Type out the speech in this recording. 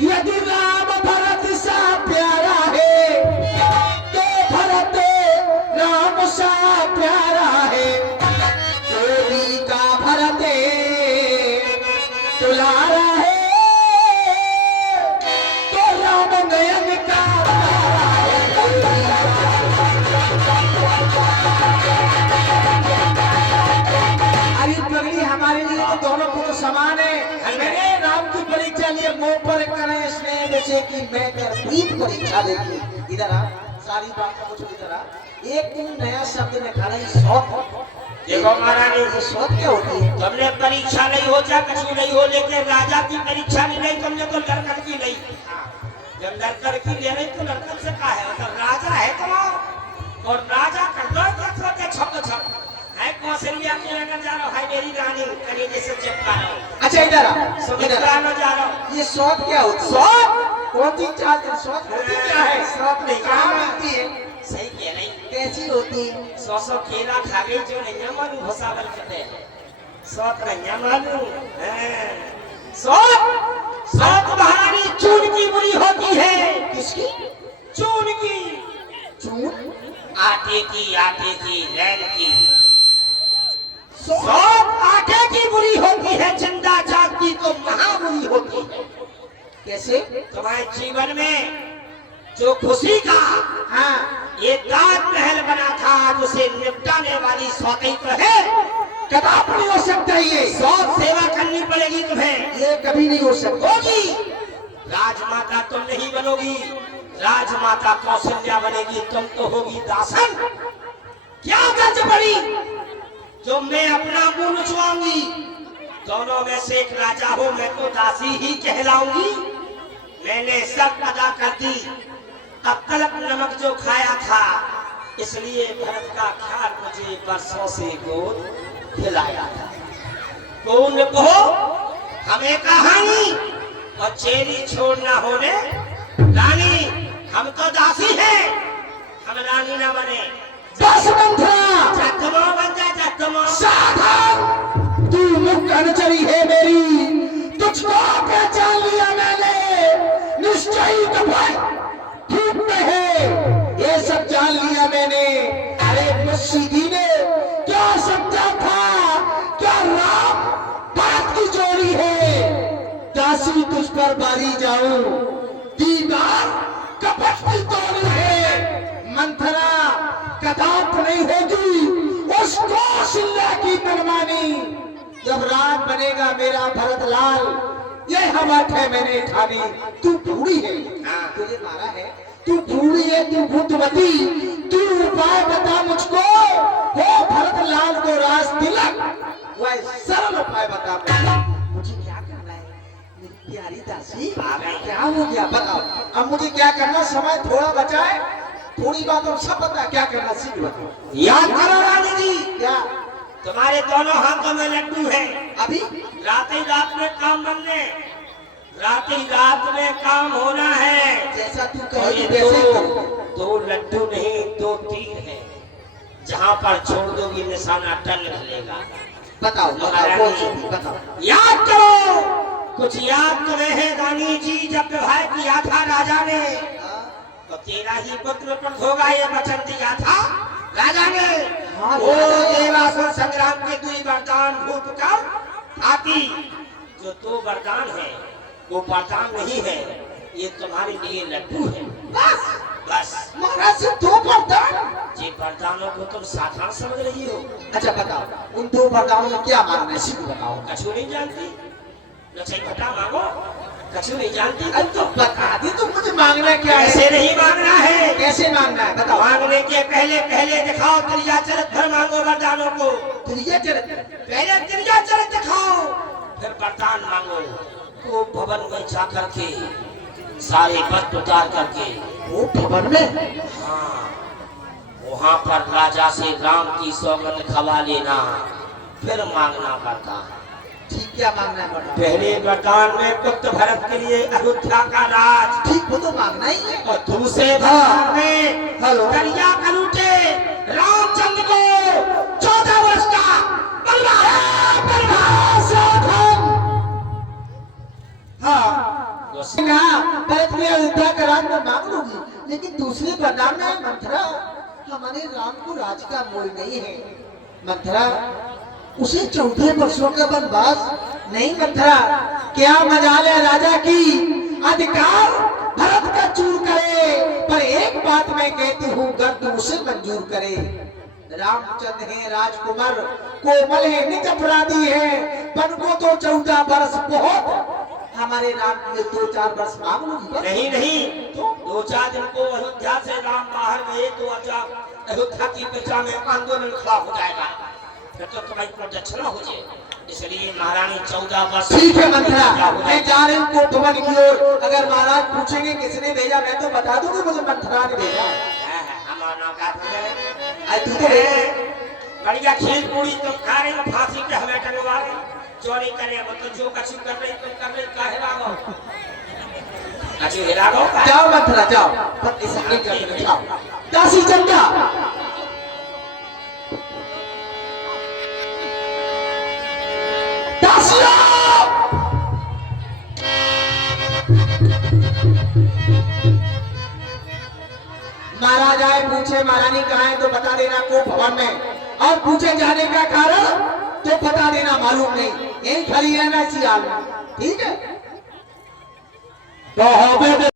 यदि राम भरत सा प्यारा है तो भरत राम सा प्यारा है। चोरी का भरत दुलारा है तो राम नयन का अरे पगड़ी हमारे लिए तो दोनों पुत्र समान है। मैंने राम की परीक्षा लिए मुंह पर करें स्नेह जैसे कि मैं कर प्रीत परीक्षा देगी। इधर आ, सारी बात को छोड़ इधर आ। एक दिन नया शब्द निकाला है शौक। देखो महारानी, ये शौक क्या होती है? तुमने परीक्षा नहीं हो जा कछु नहीं हो, लेकिन राजा की परीक्षा नहीं ली तुमने तो लड़कन की ली। जब लड़कन की ले रही तो लड़कन से कहा है मतलब राजा है तुम और राजा कर दो सोचे छप छप है कौशल्या के लगन जा रहा है मेरी रानी करी जैसे चिपका रहा। अच्छा इधर आ, इधर आ। सुमित्रा जा रहा। ये शौक क्या होती है? शौक कौन सी चाल है? शौक होती क्या है? शौक नहीं कहाँ मिलती है? सही कह रही। कैसी होती है? सौ खेला खा गई जो नहीं मालूम भसावल कहते हैं। शौक नहीं मालूम शौक महारानी चून की बुरी होती है। किसकी? चून की। चून? आटे की लैन की। शौक आटे की बुरी होती है, जिंदा जागती तो महाबुरी होती है। कैसे? तुम्हारे जीवन में जो खुशी का हाँ ये ताजमहल बना था आज उसे निपटाने वाली सौतेई तो है। कदाप नहीं हो सकता ये। सौत सेवा करनी पड़ेगी तुम्हें। ये कभी नहीं हो सकता। होगी राजमाता तुम नहीं बनोगी, राजमाता कौशल्या बनेगी। तुम तो होगी दासन। क्या गरज पड़ी जो मैं अपना मुंह नुचवाऊंगी? दोनों में से एक राजा हो, मैं तो दासी ही कहलाऊंगी। मैंने सब अदा कर दी, तब तलक नमक जो खाया था, इसलिए भरत का ख्याल मुझे बरसों से गोद खिलाया था। कौन कहो हमें कहानी और चेरी छोड़ना होने रानी। हम तो दासी हैं, हम रानी ना बने। दस मंत्रा जत्तमो बन जा जत्तमो। साधन तू मुख अनुचरी है मेरी, तुझको पहचान लिया मैंने। निश्चय कभाई ठीक में है, ये सब जान लिया मैंने। अरे मुसीदी ने क्या समझा था? क्या राम बात की जोड़ी है? दासी तुझ पर बारी जाऊं, दीदार कपट की तोड़ी है। मंथरा कदाप नहीं होगी उस कौशल्या की मनमानी। जब राज बनेगा मेरा भरत लाल, ये हवा है मैंने ठानी। तू बूढ़ी है, तुझे मारा है, तू बूढ़ी है, तू बुद्धवती, तू उपाय बता मुझको। हो भरत लाल को राज तिलक, वह सरल उपाय बता मुझे। क्या करना है मेरी प्यारी दासी? क्या हो गया बताओ। अब मुझे क्या करना? समय थोड़ा बचा है, थोड़ी बात और सब बता। क्या करना सीख बताओ। याद करो रानी जी, क्या? तुम्हारे दोनों हाथों में लड्डू है। अभी रात ही रात में काम बनने, रात ही रात में काम होना है। जैसा तू और कहेगी ये वैसे ही दो करूंगा। दो लड्डू नहीं, दो तीर है। जहाँ पर छोड़ दोगी निशाना टन लगेगा। बताओ बताओ कौन सी बताओ। याद करो, कुछ याद तो है रानी जी। जब विवाह किया था राजा ने, तो तेरा ही पुत्र पर होगा ये वचन दिया था राजा ने। हाँ, वो देवासुर संग्राम के दुई वरदान भूत कर आती। जो दो वरदान है वो वरदान नहीं है, ये तुम्हारे लिए लड्डू है। बस बस महाराज से दो वरदान? ये वरदानों को तुम साधारण समझ रही हो। अच्छा बताओ उन दो वरदानों में क्या मांगना है सीधे बताओ। कछु नहीं जानती? लक्ष्य घटा मांगो। कछु नहीं जानती अरे तो बता दी तो मुझे मांगना क्या है? ऐसे नहीं मांगना है। कैसे मांगना है बताओ। मांगने के पहले पहले दिखाओ त्रिया चरित भर मांगो वरदानों को। त्रिया चरित्र? पहले त्रिया चरित दिखाओ, फिर वरदान मांगो। तो भवन में जा करके सारे वस्त्र उतार करके, वो भवन में? हाँ, वहाँ पर राजा से राम की सौगंध खवा लेना, फिर मांगना वरदान। ठीक क्या मांगना है वरदान? पहले वरदान में पुत्र भरत के लिए अयोध्या का राज, ठीक वो तो मांगना ही है। और दूसरे वरदान में हेलो कलिया कलूटे रामचंद्र को 14 वर्ष का वनवास। कहा भरत में अयोध्या का राज मैं मांग लूंगी, लेकिन दूसरे बरदान में मंथरा हमारे राम को राज का मोल नहीं है। मंथरा उसे 14 वर्षों का वनवास नहीं। मंथरा क्या मजाल है राजा की अधिकार भरत का चूर करे, पर एक बात मैं कहती हूँ अगर तू उसे मंजूर करे। रामचंद्र है राजकुमार, कोमल है, निज अपराधी है, वन को तो 14 वर्ष बहुत, हमारे राम के 2-4 वर्ष मांग लूंगी। नहीं नहीं, 2-4 दिन को अयोध्या से राम बाहर गए तो अयोध्या की प्रजा में आंदोलन खड़ा हो जाएगा, फिर तो तुम्हारी प्रदक्षिणा हो जाए। इसलिए महारानी 14 वर्ष। ठीक है मंथरा, मैं जा रही हूँ कोटभवन की ओर। अगर महाराज पूछेंगे किसने भेजा मैं तो बता दूंगी मुझे मंथरा ने भेजा है। तू तो बढ़िया खीर पूरी तुम खा रहे हो, फांसी के हमें टंगवा रहे, चोरी करे तो जो कछु कर रही तुम कर रही, काहे रागो कछु हिरागो। जाओ मंथरा जाओ, पत्नी से नहीं करते जाओ। दासी चंदा महाराज आए पूछे महारानी कहाँ है तो बता देना को भवन में, और पूछे जाने का कारण तो बता देना मालूम नहीं, यही खड़ी रहना चाहिए। ठीक है तो